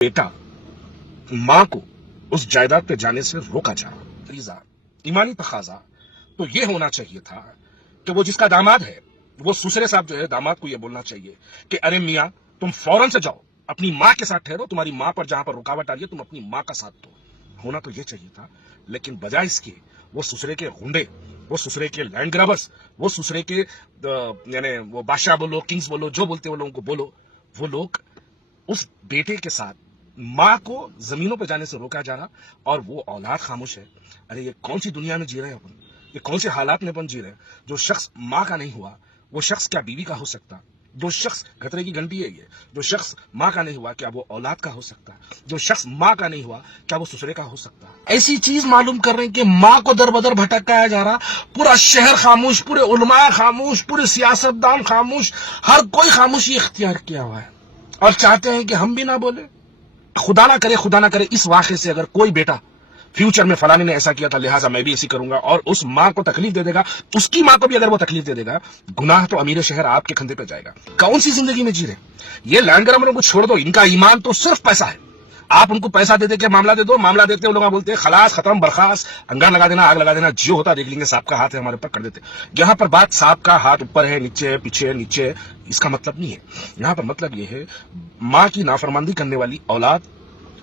बेटा मां को उस जायदाद पे जाने से रोका जा रहा। ईमानी तकाजा तो ये होना चाहिए था कि वो जिसका दामाद है वो सुसरे साहब जो है दामाद को ये बोलना चाहिए कि अरे मियां तुम फौरन से जाओ, अपनी मां के साथ ठहरो, तुम्हारी मां पर जहां पर रुकावट आ रही है तुम अपनी मां का साथ दो। होना तो ये चाहिए था, लेकिन बजाय इसके वो सुसरे के गुंडे, वो सुसरे के लैंड ग्रैबर्स, वो सुसरे के यानी वो बादशाह बोलो, किंग्स बोलो, जो बोलते वो लोगों को बोलो, वो लोग उस बेटे के साथ मां को जमीनों पर जाने से रोका जा रहा और वो औलाद खामोश है। अरे ये कौन सी दुनिया में जी रहे हैं अपन, ये कौन से हालात में अपन जी रहे हैं। जो शख्स मां का नहीं हुआ वो शख्स क्या बीवी का हो सकता, जो शख्स खतरे की घंटी है ये, जो शख्स मां का नहीं हुआ क्या वो औलाद का हो सकता, जो शख्स मां का नहीं हुआ क्या वो ससुरे का हो सकता। ऐसी चीज मालूम कर रहे हैं कि मां को दर बदर भटकाया जा रहा, पूरा शहर खामोश, पूरे उलमा खामोश, पूरे सियासतदान खामोश, हर कोई खामोशी इख्तियार किया हुआ है और चाहते हैं कि हम भी ना बोले। खुदा ना करे इस वाक़े से अगर कोई बेटा फ्यूचर में फलाने ने ऐसा किया था लिहाजा मैं भी ऐसी करूंगा और उस मां को तकलीफ दे देगा, उसकी मां को भी अगर वो तकलीफ दे देगा, गुनाह तो अमीर शहर आपके कंधे पे जाएगा। कौन सी जिंदगी में जी रहे ये लैंड ग्रैबरों को छोड़ दो, इनका ईमान तो सिर्फ पैसा है। आप उनको पैसा दे के मामला दे दो, मामला देते वो लोग बोलते हैं खलास खत्म बर्खास्त, अंगार लगा देना, आग लगा देना, जो होता देख लेंगे, सांप का हाथ है हमारे ऊपर कर देते। यहाँ पर बात सांप का हाथ ऊपर है, नीचे है, पीछे है, नीचे, इसका मतलब नहीं है। यहाँ पर मतलब ये है मां की नाफरमानी करने वाली औलाद,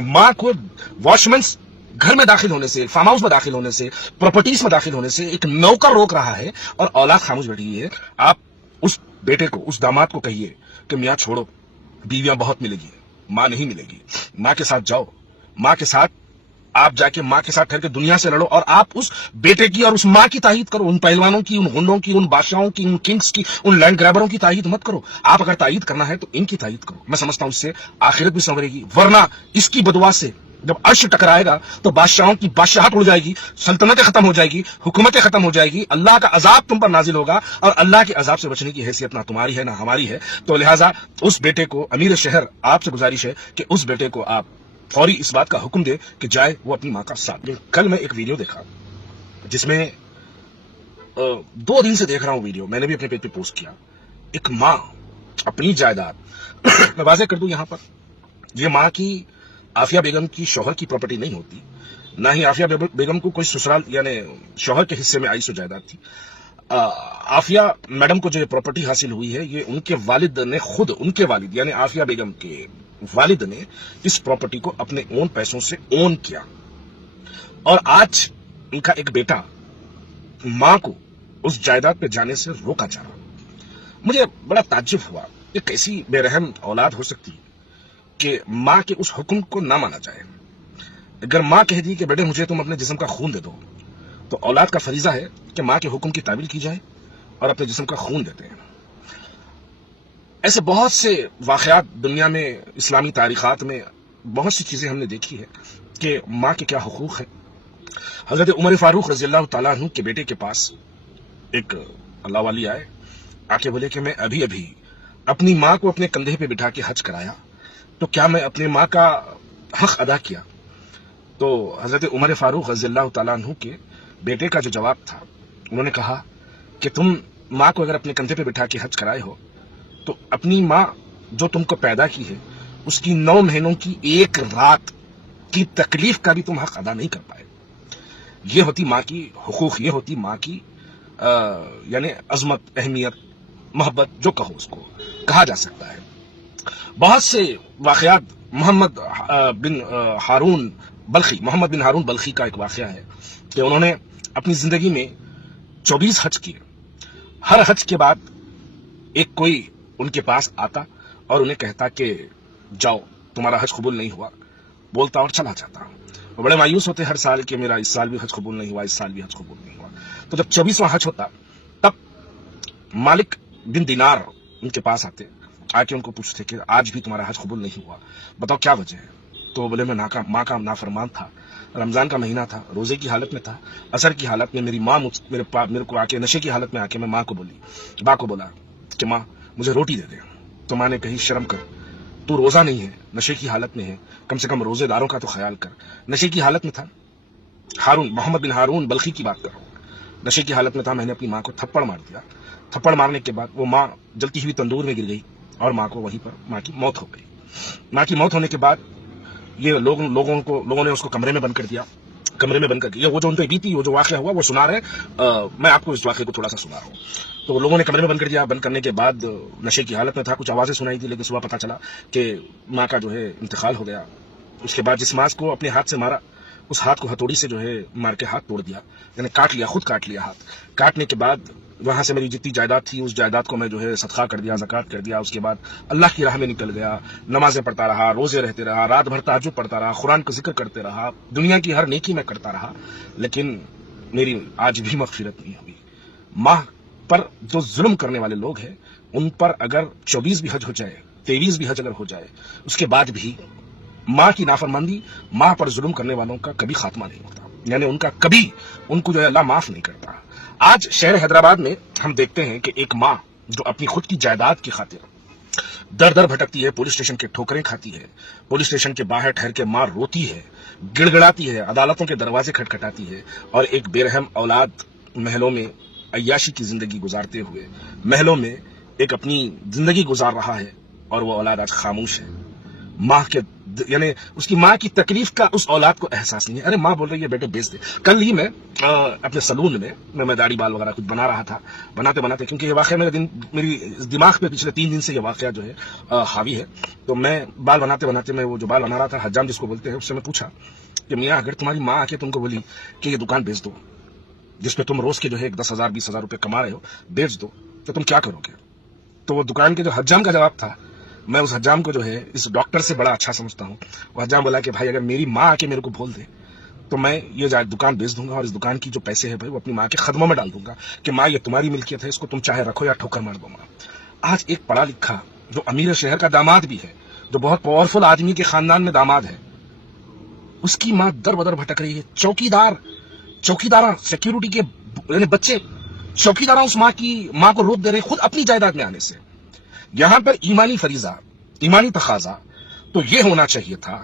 मां को वॉचमैन घर में दाखिल होने से, फार्म हाउस में दाखिल होने से, प्रॉपर्टीज में दाखिल होने से एक नौकर रोक रहा है और औलाद खामोश बैठी है। आप उस बेटे को, उस दामाद को कहिए कि मियां छोड़ो, बीवियां बहुत मिलेगी, मां नहीं मिलेगी, मां के साथ जाओ, मां के साथ आप जाके मां के साथ ठहर के दुनिया से लड़ो और आप उस बेटे की और उस मां की तायीद करो। उन पहलवानों की, उन गुंडों की, उन बादशाहों की, उन किंग्स की, उन लैंड ग्रैबरों की तायीद मत करो। आप अगर तायीद करना है तो इनकी तायीद करो। मैं समझता हूं इससे आखिरत भी संवरेगी, वरना इसकी बदुआ से जब अर्श टकराएगा तो बादशाहों की बादशाहत उड़ जाएगी, सल्तनतें खत्म हो जाएगी, हुकूमतें खत्म हो जाएगी, अल्लाह का अजाब तुम पर नाजिल होगा और अल्लाह के अजाब से बचने की हैसियत ना तुम्हारी है ना हमारी है। तो लिहाजा उस बेटे को, अमीर शहर आपसे गुजारिश है कि उस बेटे को आप फौरी इस बात का हुक्म दे कि जाए वो अपनी मां का साथ दे। कल मैं एक वीडियो देखा जिसमें 2 दिन से देख रहा हूं वीडियो, मैंने भी अपने पेज पे पोस्ट किया। एक मां अपनी जायदाद मैं वाज़ेह कर दूं यहां पर, ये मां की आफिया बेगम की शौहर की प्रॉपर्टी नहीं होती, ना ही आफिया बेगम को कोई ससुराल यानी शौहर के हिस्से में आई सो जायदाद थी। आफिया मैडम को जो ये प्रॉपर्टी हासिल हुई है ये उनके वालिद ने खुद, उनके वालिद यानी आफिया बेगम के वालिद ने इस प्रॉपर्टी को अपने ओन पैसों से ओन किया और आज इनका एक बेटा मां को उस जायदाद पे जाने से रोका जा रहा। मुझे बड़ा ताज्जुब हुआ, ये कैसी बेरहम औलाद हो सकती है कि मां के उस हुक्म को ना माना जाए। अगर मां कह दी कि बेटे मुझे तुम अपने जिस्म का खून दे दो, तो औलाद का फरीजा है कि मां के हुक्म की ताबील की जाए और अपने जिस्म का खून देते हैं। ऐसे बहुत से वाक़यात दुनिया में, इस्लामी तारीखात में बहुत सी चीजें हमने देखी है कि मां के क्या हुकूक है। हजरत उमर फारूक रज़ी अल्लाह तआला अन्हु के बेटे के पास एक अल्लाह वाली आए, आके बोले कि मैं अभी अभी अपनी मां को अपने कंधे पे बिठा के हज कराया, तो क्या मैं अपनी मां का हक अदा किया? तो हजरत उमर फारूक रज़ी अल्लाह तआला अन्हु के बेटे का जो जवाब था, उन्होंने कहा कि तुम मां को अगर अपने कंधे पे बिठा के हज कराए हो तो अपनी मां जो तुमको पैदा की है उसकी 9 महीनों की एक रात की तकलीफ का भी तुम हक अदा नहीं कर पाए। ये होती मां की हुकूक, ये होती मां की यानी अजमत, अहमियत, मोहब्बत, जो कहो उसको कहा जा सकता है। बहुत से वाकयात, मोहम्मद बिन हारून बल्खी का एक वाकया है कि उन्होंने अपनी जिंदगी में 24 हज किए। हर हज के बाद एक कोई उनके पास आता और उन्हें कहता कि जाओ तुम्हारा हज कबूल नहीं हुआ, बोलता और चला जाता। वो बड़े मायूस होते हर साल कि मेरा इस साल भी हज कबूल नहीं हुआ, इस साल भी हज कबूल नहीं हुआ। तो जब 24वां हज होता तब मालिक बिन दिनार उनके पास आते, आके उनको पूछते कि आज भी तुम्हारा हज कबूल नहीं हुआ, बताओ क्या वजह है? तो बोले मैं माँ का नाफरमान था, रमजान का महीना था, रोजे की हालत में था, असर की हालत में मेरी माँ मेरे को आके नशे की हालत में आके मैं माँ को बोला कि माँ मुझे रोटी दे दे। तो माँ ने कही शर्म कर, तू रोजा नहीं है, नशे की हालत में है, कम से कम रोजेदारों का तो ख्याल कर। नशे की हालत में था, मोहम्मद बिन हारून बल्खी की बात कर रहा हूं, नशे की हालत में था, मैंने अपनी माँ को थप्पड़ मार दिया। थप्पड़ मारने के बाद वो माँ जलती हुई तंदूर में गिर गई और माँ को वहीं पर माँ की मौत हो गई। माँ की मौत होने के बाद یہ لوگوں نے اس کو کمرے میں بند کر دیا، کمرے میں بند کر دیا. وہ جو ان پہ بیتی، وہ جو واقعہ ہوا وہ سنا رہے ہیں. میں آپ کو اس واقعے کو تھوڑا سا سنا رہا ہوں. تو لوگوں نے کمرے میں بند کر دیا. بند کرنے کے بعد نشے کی حالت میں تھا، کچھ آوازیں سنائی تھی، لیکن صبح پتا چلا کہ ماں کا جو ہے انتقال ہو گیا. اس کے بعد جس ماں کو اپنے ہاتھ سے مارا، اس ہاتھ کو ہتھوڑی سے جو ہے مار کے ہاتھ توڑ دیا، یعنی کاٹ لیا، خود کاٹ لیا ہاتھ. کاٹنے کے بعد وہاں سے میری جتنی جائیداد تھی اس جائیداد کو میں جو ہے صدقہ کر دیا، زکوٰۃ کر دیا. اس کے بعد اللہ کی راہ میں نکل گیا، نمازیں پڑھتا رہا، روزے رہتے رہا، رات بھر تہجد پڑھتا رہا، قرآن کا ذکر کرتے رہا، دنیا کی ہر نیکی میں کرتا رہا، لیکن میری آج بھی مغفرت نہیں ہوئی. ماں پر جو ظلم کرنے والے لوگ ہیں ان پر اگر 24 بھی حج ہو جائے، 23 بھی حج اگر ہو جائے، اس کے بعد بھی ماں کی نافرمانی، ماں پر ظلم کرنے والوں کا کبھی خاتمہ نہیں ہوتا، یعنی ان کا کبھی ان کو جو ہے اللہ معاف نہیں کرتا. آج شہر حیدرآباد میں ہم دیکھتے ہیں کہ ایک ماں جو اپنی خود کی جائیداد کی خاطر در در بھٹکتی ہے، پولیس اسٹیشن کے ٹھوکریں کھاتی ہے، پولیس اسٹیشن کے باہر ٹھہر کے ماں روتی ہے، گڑ گڑاتی ہے، عدالتوں کے دروازے کھٹکھٹاتی ہے، اور ایک بے رحم اولاد محلوں میں عیاشی کی زندگی گزارتے ہوئے محلوں میں ایک اپنی زندگی گزار رہا ہے، اور وہ اولاد آج خاموش ہے. ماں کے یعنی اس کی ماں کی تکلیف کا اس اولاد کو احساس نہیں ہے. ارے ماں بول رہی ہے بیٹے بیچ دے. کل ہی میں اپنے سلون میں داڑھی بال وغیرہ کچھ بنا رہا تھا، بناتے کیونکہ یہ واقعہ میری دماغ پہ پچھلے 3 دن سے یہ واقعہ جو ہے حاوی ہے. تو میں بال بناتے میں وہ جو بال بنا رہا تھا، حجام جس کو بولتے ہیں، اس سے میں پوچھا کہ میاں اگر تمہاری ماں آ کے تم کو بولی کہ یہ دکان بیچ دو جس پہ تم روز کے جو ہے 10,000 20,000 روپے کما رہے ہو، بیچ دو، تو تم کیا کرو گے؟ تو وہ دکان کے جو حجام کا جواب تھا، میں اس حجام کو جو ہے اس ڈاکٹر سے بڑا اچھا سمجھتا ہوں. وہ حجام بولا کہ بھائی اگر میری ماں آ کے میرے کو بول دے تو میں یہ دکان بیچ دوں گا، اور اس دکان کی جو پیسے ہیں بھائی وہ اپنی ماں کے خدموں میں ڈال دوں گا کہ ماں یہ تمہاری ملکیت ہے، اس کو تم چاہے رکھو یا ٹھوکر مار دو ماں. آج ایک پڑھا لکھا جو امیر شہر کا داماد بھی ہے، جو بہت پاورفل آدمی کے خاندان میں داماد ہے، اس کی ماں در بدر بھٹک رہی ہے. چوکیدار سیکیورٹی کے یعنی بچے چوکیدار اس ماں کو روک دے رہے خود اپنی جائیداد میں آنے سے. یہاں پر ایمانی فریضہ، ایمانی تقاضا تو یہ ہونا چاہیے تھا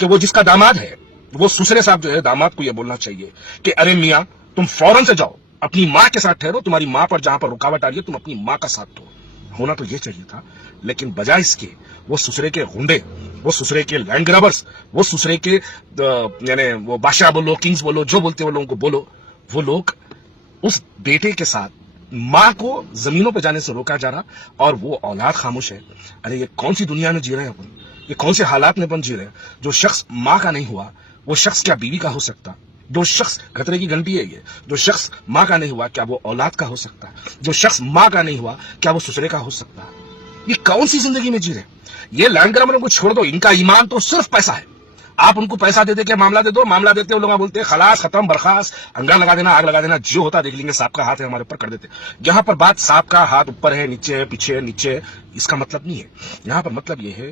کہ وہ جس کا داماد ہے، وہ سسرے صاحب جو ہے داماد کو یہ بولنا چاہیے کہ ارے میاں تم فوراً سے جاؤ، اپنی ماں کے ساتھ ٹھہرو، تمہاری ماں پر جہاں پر رکاوٹ آ رہی ہے تم اپنی ماں کا ساتھ دو. ہونا تو یہ چاہیے تھا، لیکن بجائے اس کے وہ سسرے کے غنڈے، وہ سسرے کے لینڈ گرابرز، وہ سسرے کے یعنی وہ بادشاہ بولو، کنگز بولو، جو بولتے وہ لوگوں کو بولو، وہ لوگ اس بیٹے کے ساتھ ماں کو زمینوں پہ جانے سے روکا جا رہا، اور وہ اولاد خاموش ہے. ارے یہ کون سی دنیا میں جی رہے ہیں اپن؟ یہ کون سے حالات میں اپن جی رہے ہیں؟ جو شخص ماں کا نہیں ہوا وہ شخص کیا بیوی کا ہو سکتا؟ جو شخص خطرے کی گھنٹی ہے، یہ جو شخص ماں کا نہیں ہوا کیا وہ اولاد کا ہو سکتا؟ جو شخص ماں کا نہیں ہوا کیا وہ سسرے کا ہو سکتا؟ یہ کون سی زندگی میں جی رہے؟ یہ لینڈ گرابروں کو چھوڑ دو، ان کا ایمان تو صرف پیسہ ہے. آپ ان کو پیسہ دے کے معاملہ دے دو، معاملہ دیتے وہ لوگ بولتے ہیں خلاص، ختم، برخاست، انگار لگا دینا، آگ لگا دینا، جو ہوتا دیکھ لیں گے، سانپ کا ہاتھ ہے ہمارے اوپر، کر دیتے. یہاں پر بات سانپ کا ہاتھ اوپر ہے، نیچے ہے، پیچھے ہے، نیچے ہے، اس کا مطلب نہیں ہے. یہاں پر مطلب یہ ہے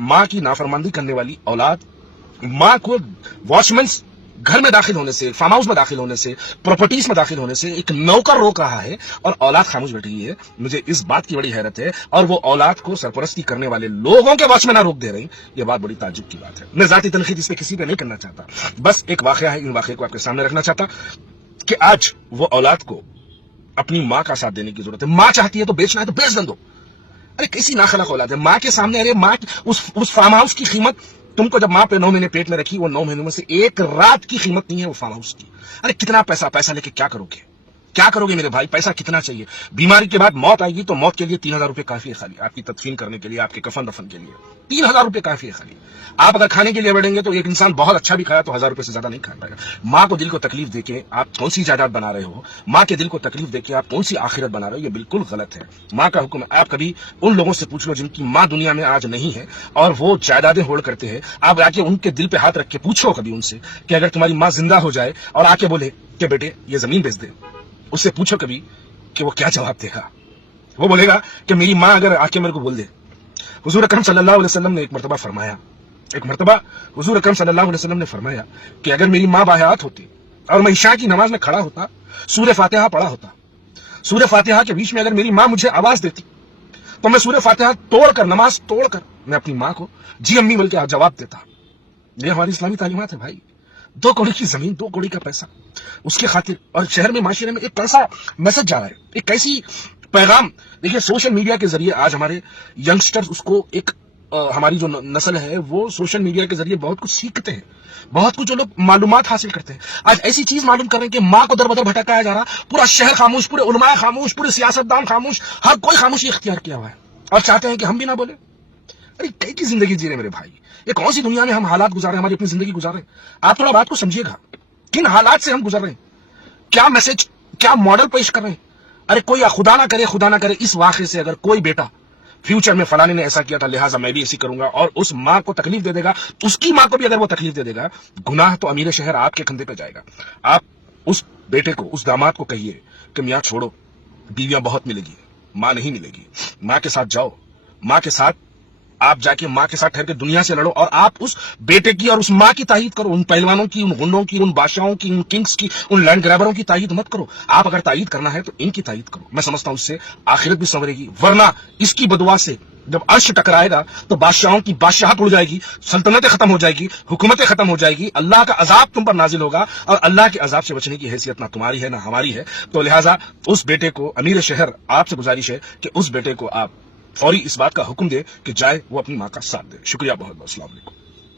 ماں کی نافرمانی کرنے والی اولاد ماں کو واچ مینس گھر میں داخل ہونے سے، فارم ہاؤس میں داخل ہونے سے، پراپرٹیز میں داخل ہونے سے ایک نوکر روک رہا ہے، اور اولاد خاموش بیٹھی ہوئی ہے. مجھے اس بات کی بڑی حیرت ہے، اور وہ اولاد کو سرپرستی کرنے والے لوگوں کے واچ میں نہ روک دے رہی. یہ بات بڑی تعجب کی بات ہے. میں ذاتی تنقید اس پہ کسی پہ نہیں کرنا چاہتا، بس ایک واقعہ ہے، ان واقعے کو آپ کے سامنے رکھنا چاہتا کہ آج وہ اولاد کو اپنی ماں کا ساتھ دینے کی ضرورت ہے. ماں چاہتی ہے تو بیچنا ہے تو بیچ دو. ارے کیسی ناخلق اولاد ہے ماں کے سامنے. ارے ماں اس فارم ہاؤس کی قیمت تم کو جب ماں پہ 9 مہینے پیٹ میں رکھی، وہ 9 مہینوں میں سے ایک رات کی قیمت نہیں ہے وہ فارم ہاؤس کی. ارے کتنا پیسہ لے کے کیا کرو گے میرے بھائی؟ پیسہ کتنا چاہیے؟ بیماری کے بعد موت آئے گی تو موت کے لیے 3,000 روپے کافی ہے خالی، آپ کی تدفین کرنے کے لیے، آپ کے کفن دفن کے لیے 3,000 روپے کافی ہے خالی. آپ اگر کھانے کے لیے بیٹھیں گے تو ایک انسان بہت اچھا بھی کھایا تو 1,000 روپے سے زیادہ نہیں کھا پائے گا. ماں کو دل کو تکلیف دے کے آپ کون سی جائیداد بنا رہے ہو؟ ماں کے دل کو تکلیف دے کے آپ کون سی آخرت بنا رہے ہو؟ یہ بالکل غلط ہے. ماں کا حکم ہے. آپ کبھی ان لوگوں سے پوچھ لو جن کی ماں دنیا میں آج نہیں ہے اور وہ جائیدادیں ہولڈ کرتے ہیں. آپ آ کے ان کے دل پہ ہاتھ رکھ کے پوچھو کبھی ان سے کہ اگر تمہاری ماں زندہ ہو جائے اور آ کے بولے کہ بیٹے یہ زمین بیچ دے، اس سے پوچھو کبھی کہ وہ کیا جواب دے گا. وہ بولے گا کہ میری ماں اگر آ کے میرے کو بول دے. حضور اکرم صلی اللہ علیہ وسلم نے ایک مرتبہ حضور اکرم صلی اللہ علیہ وسلم نے فرمایا کہ اگر میری ماں باحیات ہوتی اور میں عشاء کی نماز میں کھڑا ہوتا، سورہ فاتحہ پڑھا ہوتا، سورہ فاتحہ کے بیچ میں اگر میری ماں مجھے آواز دیتی تو میں سورہ فاتحہ توڑ کر، نماز توڑ کر میں اپنی ماں کو جی امی بول کے جواب دیتا. یہ ہماری اسلامی تعلیمات ہے بھائی. 2 کوڑی کی زمین، 2 کوڑی کا پیسہ، اس کے خاطر. اور شہر میں، معاشرے میں ایک کیسا میسج جا رہا ہے، ایک کیسی پیغام. دیکھیے سوشل میڈیا کے ذریعے آج ہمارے ینگسٹر اس کو ایک हमारी जो नस्ल है वो सोशल मीडिया के जरिए बहुत कुछ सीखते हैं, बहुत कुछ जो लोग मालूमात हासिल करते हैं। आज ऐसी चीज मालूम कर रहे हैं कि माँ को दर बदर भटकाया जा रहा, पूरा शहर खामोश, पूरे उलमा खामोश, पूरे सियासतदान खामोश, हर कोई खामोशी इख्तियार किया हुआ है और चाहते हैं कि हम भी ना बोले। अरे कैसी जिंदगी जी रहे मेरे भाई, ये कौन सी दुनिया में हम हालात गुजार रहे हैं, हमारी अपनी जिंदगी गुजार रहे हैं। आप थोड़ा बात को समझिएगा, किन हालात से हम गुजर रहे हैं, क्या मैसेज, क्या मॉडल पेश कर रहे हैं। अरे कोई खुदा ना करे इस वाक़े से अगर कोई बेटा फ्यूचर में फलाने ने ऐसा किया था लिहाजा मैं भी ऐसी करूंगा और उस माँ को तकलीफ दे देगा, उसकी माँ को भी अगर वो तकलीफ दे देगा, गुनाह तो अमीर शहर आपके कंधे पे जाएगा। आप उस बेटे को, उस दामाद को कहिए कि मियाँ छोड़ो, बीवियां बहुत मिलेगी, माँ नहीं मिलेगी। माँ के साथ जाओ, माँ के साथ आप जाके माँ के साथ ठहर के दुनिया से लड़ो और आप उस बेटे की और उस माँ की तायीद करो। उन पहलवानों की, उन गुंडों की, उन बादशाहों की, उन किंग्स की, उन लैंड ग्रैबरों की तायीद मत करो। आप अगर तायीद करना है तो इनकी तायीद करो। मैं समझता हूं इससे आखिरत भी संवरेगी, वरना इसकी बदुआ से जब अर्श टकराएगा तो बादशाहों की बादशाहत उड़ जाएगी, सल्तनतें खत्म हो जाएगी, हुकूमतें खत्म हो जाएगी, अल्लाह का अजाब तुम पर नाजिल होगा और अल्लाह के अजाब से बचने की हैसियत ना तुम्हारी है ना हमारी है। तो लिहाजा उस बेटे को, अमीर शहर आपसे गुजारिश है कि उस बेटे को आप फौरी इस बात का हुक्म दे कि जाए वो अपनी माँ का साथ दे। शुक्रिया बहुत बहुत। अस्सलाम वालेकुम।